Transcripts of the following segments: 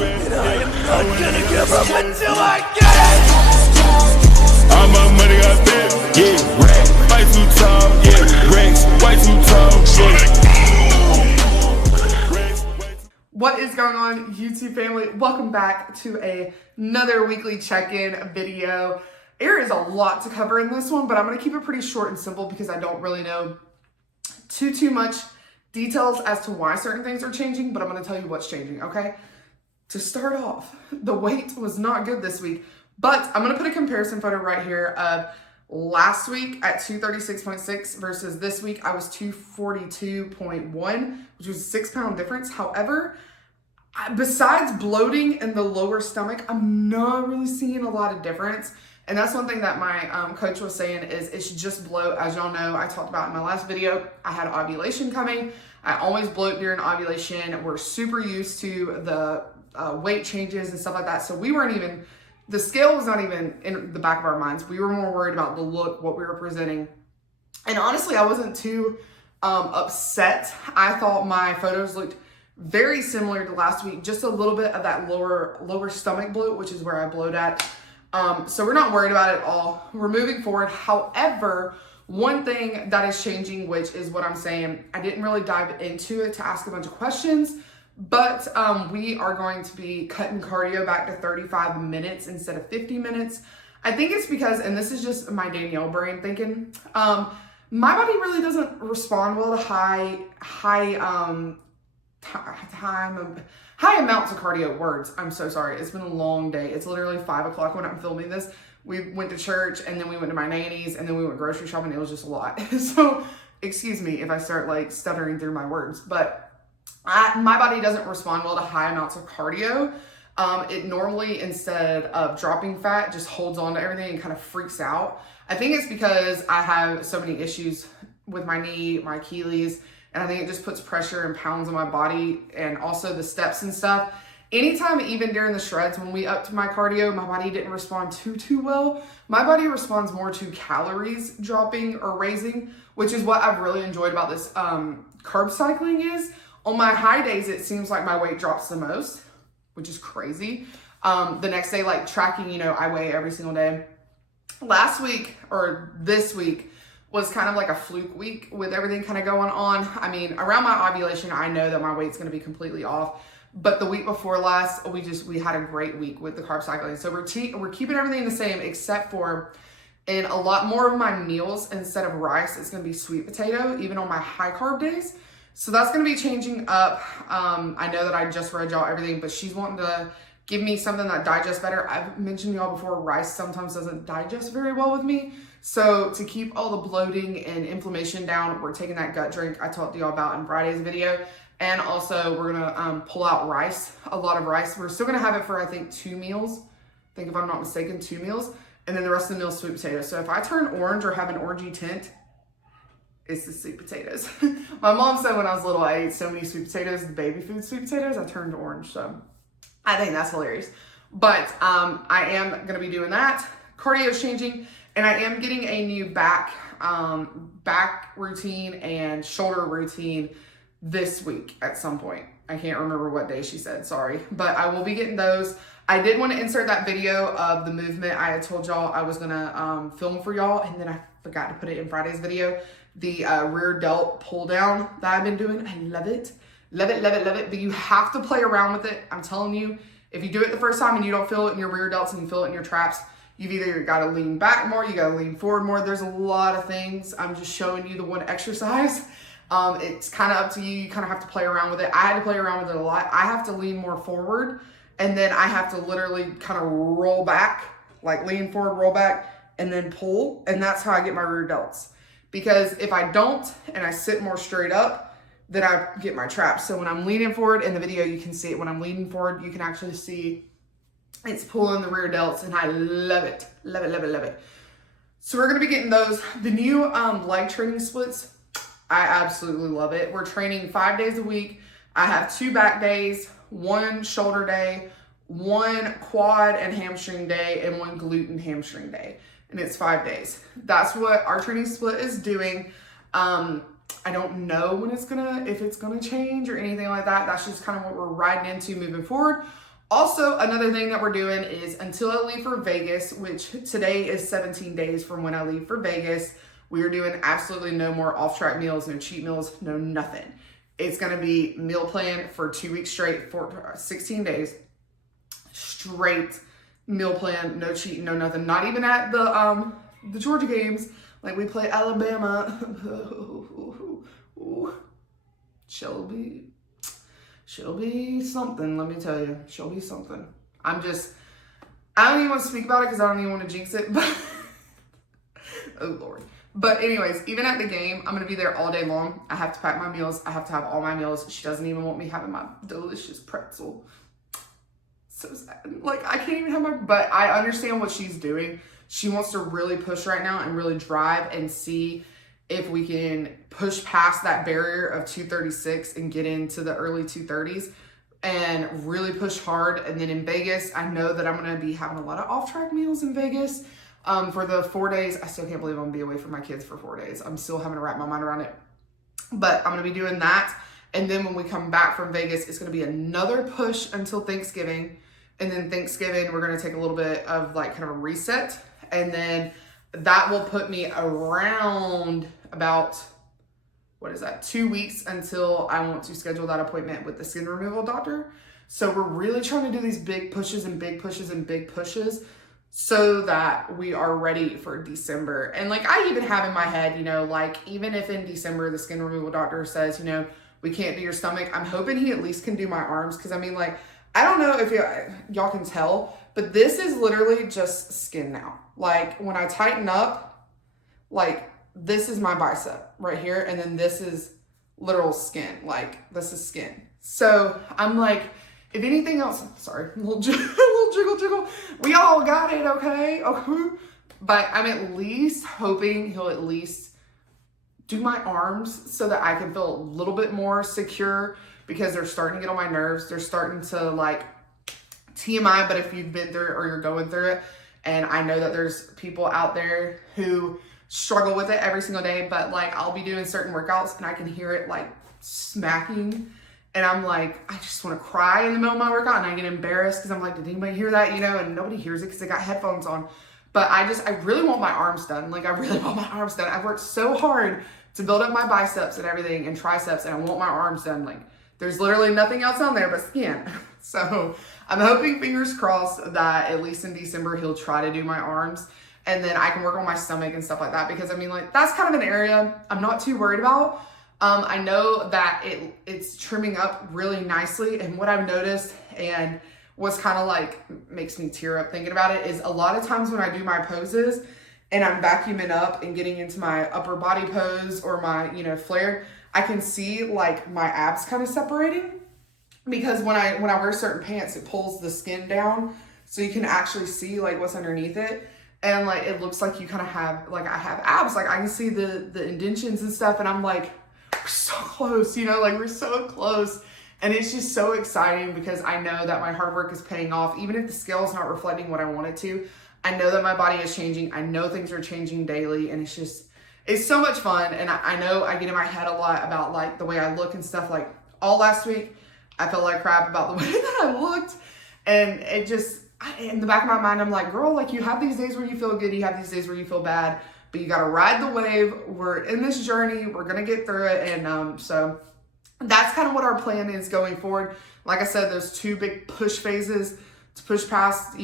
And I am not gonna give up until I get it. All my money got big, yeah, racks, way too tall, yeah, racks, way too tall, yeah. What is going on, YouTube family? Welcome back to another weekly check-in video. There is a lot to cover in this one, but I'm going to keep it pretty short and simple because I don't really know too much details as to why certain things are changing, but I'm going to tell you what's changing, okay? To start off, the weight was not good this week, but I'm going to put a comparison photo right here of last week at 236.6 versus this week I was 242.1, which was a 6 pound difference. However, besides bloating in the lower stomach, I'm not really seeing a lot of difference. And that's one thing that my coach was saying is it should just bloat. As y'all know, I talked about in my last video, I had ovulation coming. I always bloat during ovulation. We're super used to the weight changes and stuff like that. So we weren't even, the scale was not even in the back of our minds. We were more worried about the look, what we were presenting. And honestly, I wasn't too upset. I thought my photos looked very similar to last week, just a little bit of that lower stomach bloat, which is where I bloat at. So we're not worried about it at all. We're moving forward. However, one thing that is changing, which is what I'm saying, I didn't really dive into it to ask a bunch of questions, but we are going to be cutting cardio back to 35 minutes instead of 50 minutes. I think it's because, and this is just my Danielle brain thinking, my body really doesn't respond well to high amounts of cardio words. I'm so sorry. It's been a long day. It's literally 5 o'clock when I'm filming this. We went to church and then we went to my nanny's and then we went grocery shopping. It was just a lot. So excuse me if I start like stuttering through my words, but my body doesn't respond well to high amounts of cardio. It normally, instead of dropping fat, just holds on to everything and kind of freaks out. I think it's because I have so many issues with my knee, my Achilles, and I think it just puts pressure and pounds on my body, and also the steps and stuff. Anytime, even during the shreds, when we upped my cardio, my body didn't respond too well. My body responds more to calories dropping or raising, which is what I've really enjoyed about this carb cycling is. On my high days, it seems like my weight drops the most, which is crazy. The next day, like tracking, you know, I weigh every single day. Last week, or this week, was kind of like a fluke week with everything kind of going on. I mean, around my ovulation, I know that my weight's going to be completely off. But the week before last, we had a great week with the carb cycling. So we're keeping everything the same, except for in a lot more of my meals, instead of rice, it's going to be sweet potato, even on my high carb days. So that's going to be changing up. I know that I just read y'all everything, but she's wanting to give me something that digests better. I've mentioned y'all before, rice sometimes doesn't digest very well with me. So to keep all the bloating and inflammation down, we're taking that gut drink I talked to y'all about in Friday's video. And also we're gonna pull out rice, a lot of rice. We're still gonna have it for, I think, 2 meals. I think if I'm not mistaken, 2 meals. And then the rest of the meal, sweet potatoes. So if I turn orange or have an orangey tint, it's the sweet potatoes. My mom said when I was little, I ate so many sweet potatoes, the baby food sweet potatoes, I turned orange. So I think that's hilarious. But I am gonna be doing that. Cardio is changing. And I am getting a new back routine and shoulder routine this week at some point. I can't remember what day she said, sorry. But I will be getting those. I did want to insert that video of the movement I had told y'all I was gonna film for y'all, and then I forgot to put it in Friday's video. The rear delt pull down that I've been doing. I love it. Love it, love it, love it. But you have to play around with it. I'm telling you, if you do it the first time and you don't feel it in your rear delts and you feel it in your traps, you've either got to lean back more, you got to lean forward more. There's a lot of things. I'm just showing you the one exercise. It's kind of up to you. You kind of have to play around with it. I had to play around with it a lot. I have to lean more forward, and then I have to literally kind of roll back, like lean forward, roll back, and then pull. And that's how I get my rear delts. Because if I don't, and I sit more straight up, then I get my traps. So when I'm leaning forward in the video, you can see it. When I'm leaning forward, you can actually see it's pulling the rear delts, and I love it. Love it, love it, love it. So we're going to be getting those. The new leg training splits, I absolutely love it. We're training 5 days a week. I have 2 back days, 1 shoulder day, 1 quad and hamstring day, and 1 glute and hamstring day. And it's 5 days. That's what our training split is doing. I don't know when if it's gonna change or anything like that. That's just kind of what we're riding into moving forward. Also, another thing that we're doing is until I leave for Vegas, which today is 17 days from when I leave for Vegas, we are doing absolutely no more off-track meals, no cheat meals, no nothing. It's going to be meal plan for 2 weeks straight for 16 days. Straight meal plan, no cheating, no nothing. Not even at the Georgia games. Like we play Alabama. She'll be something, let me tell you. She'll be something. I don't even want to speak about it because I don't even want to jinx it, but oh Lord. But anyways, even at the game, I'm going to be there all day long. I have to pack my meals. I have to have all my meals. She doesn't even want me having my delicious pretzel. So sad. Like, I can't even have but I understand what she's doing. She wants to really push right now and really drive and see if we can push past that barrier of 236 and get into the early 230s and really push hard. And then in Vegas, I know that I'm going to be having a lot of off-track meals in Vegas. For the 4 days, I still can't believe I'm going to be away from my kids for 4 days. I'm still having to wrap my mind around it. But I'm going to be doing that. And then when we come back from Vegas, it's going to be another push until Thanksgiving. And then Thanksgiving, we're going to take a little bit of like kind of a reset. And then that will put me around about, 2 weeks until I want to schedule that appointment with the skin removal doctor. So we're really trying to do these big pushes and big pushes and big pushes so that we are ready for December. And like, I even have in my head, like even if in December, the skin removal doctor says, we can't do your stomach, I'm hoping he at least can do my arms. Cause I mean, like, I don't know if y'all can tell, but this is literally just skin now. Like when I tighten up, like this is my bicep right here. And then this is literal skin. Like this is skin. So I'm like, if anything else, sorry, a little jiggle. We all got it, okay? Okay. But I'm at least hoping he'll at least do my arms so that I can feel a little bit more secure because they're starting to get on my nerves. They're starting to like TMI, but if you've been through it or you're going through it, and I know that there's people out there who struggle with it every single day, but like I'll be doing certain workouts and I can hear it like smacking. And I'm like, I just want to cry in the middle of my workout and I get embarrassed because I'm like, did anybody hear that? And nobody hears it because they got headphones on. But I really want my arms done. Like I really want my arms done. I've worked so hard to build up my biceps and everything and triceps and I want my arms done. Like there's literally nothing else on there but skin. So I'm hoping, fingers crossed, that at least in December, he'll try to do my arms and then I can work on my stomach and stuff like that. Because I mean, like that's kind of an area I'm not too worried about. I know that it's trimming up really nicely, and what I've noticed and what's kind of like makes me tear up thinking about it is a lot of times when I do my poses and I'm vacuuming up and getting into my upper body pose or my, flare, I can see like my abs kind of separating because when I wear certain pants, it pulls the skin down so you can actually see like what's underneath it. And like, it looks like you kind of have, like I have abs, like I can see the indentions and stuff. And I'm like, we're so close, like we're so close. And it's just so exciting because I know that my hard work is paying off. Even if the scale is not reflecting what I want it to, I know that my body is changing. I know things are changing daily and it's so much fun. And I know I get in my head a lot about like the way I look and stuff. Like all last week, I felt like crap about the way that I looked. And it just, in the back of my mind, I'm like, girl, like you have these days where you feel good. You have these days where you feel bad. But you got to ride the wave. We're in this journey. We're going to get through it. And so that's kind of what our plan is going forward. Like I said, those 2 big push phases to push past,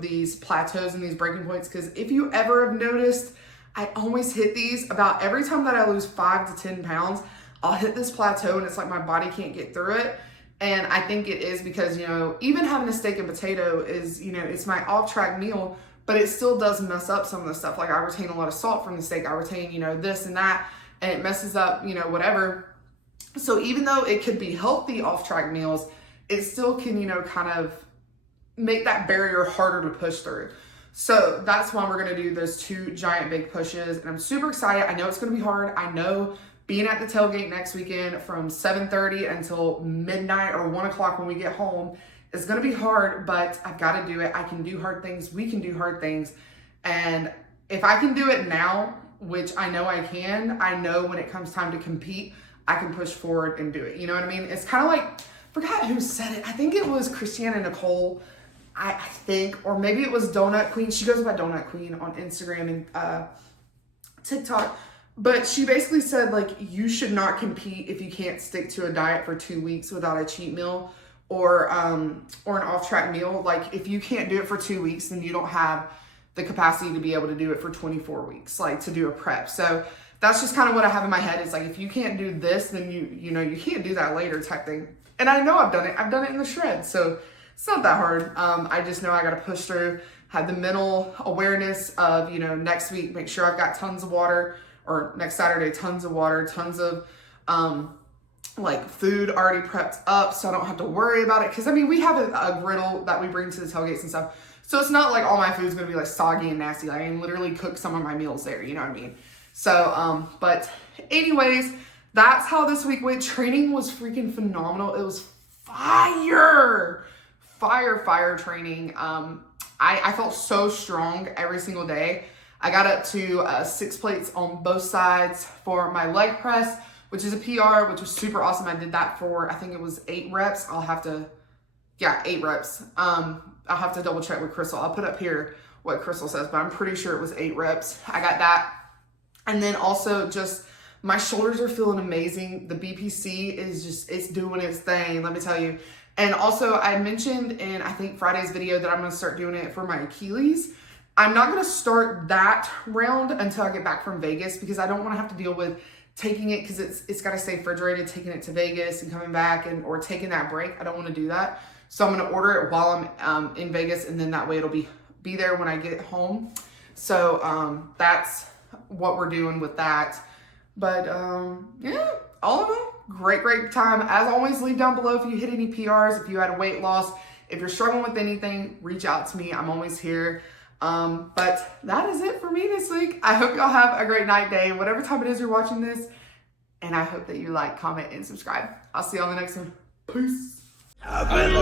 these plateaus and these breaking points. Because if you ever have noticed, I always hit these about every time that I lose 5 to 10 pounds, I'll hit this plateau and it's like my body can't get through it. And I think it is because, even having a steak and potato is, it's my off-track meal. But it still does mess up some of the stuff. Like I retain a lot of salt from the steak. I retain, this and that, and it messes up, whatever. So even though it could be healthy off-track meals, it still can, kind of make that barrier harder to push through. So that's why we're going to do those 2 giant big pushes. And I'm super excited. I know it's going to be hard. I know being at the tailgate next weekend from 7:30 until midnight or 1 o'clock when we get home, it's going to be hard, but I've got to do it. I can do hard things. We can do hard things. And if I can do it now, which I know I can, I know when it comes time to compete, I can push forward and do it. You know what I mean? It's kind of like forgot who said it. I think it was Christiana Nicole, I think, or maybe it was Donut Queen. She goes by Donut Queen on Instagram and TikTok. But she basically said, like, you should not compete if you can't stick to a diet for 2 weeks without a cheat meal or an off-track meal. Like, if you can't do it for 2 weeks, then you don't have the capacity to be able to do it for 24 weeks, like to do a prep. So that's just kind of what I have in my head. It's like, if you can't do this, then you know, you can't do that later type thing. And I know I've done it. I've done it in the shred. So it's not that hard. I just know I got to push through, have the mental awareness of, you know, next week, make sure I've got tons of water, or next Saturday, tons of water, tons of, like food already prepped up so I don't have to worry about it. Cause I mean, we have a griddle that we bring to the tailgates and stuff. So it's not like all my food's gonna be like soggy and nasty. Like, I can literally cook some of my meals there, you know what I mean? So, but anyways, that's how this week went. Training was freaking phenomenal. It was fire training. I felt so strong every single day. I got up to 6 plates on both sides for my leg press, which is a PR, which was super awesome. I did that for, I think it was 8 reps. 8 reps. I'll have to double check with Crystal. I'll put up here what Crystal says, but I'm pretty sure it was 8 reps. I got that. And then also just my shoulders are feeling amazing. The BPC is just, it's doing its thing, let me tell you. And also I mentioned in, I think Friday's video, that I'm going to start doing it for my Achilles. I'm not going to start that round until I get back from Vegas, because I don't want to have to deal with taking it, because it's got to stay refrigerated, taking it to Vegas and coming back, and or taking that break. I don't want to do that. So I'm going to order it while I'm in Vegas, and then that way it'll be there when I get home. So that's what we're doing with that. But yeah, all in all, great time. As always, leave down below if you hit any PRs, if you had a weight loss, if you're struggling with anything, reach out to me. I'm always here. But that is it for me this week. I hope y'all have a great night, day, whatever time it is you're watching this. And I hope that you like, comment, and subscribe. I'll see you on the next one. Peace. I've been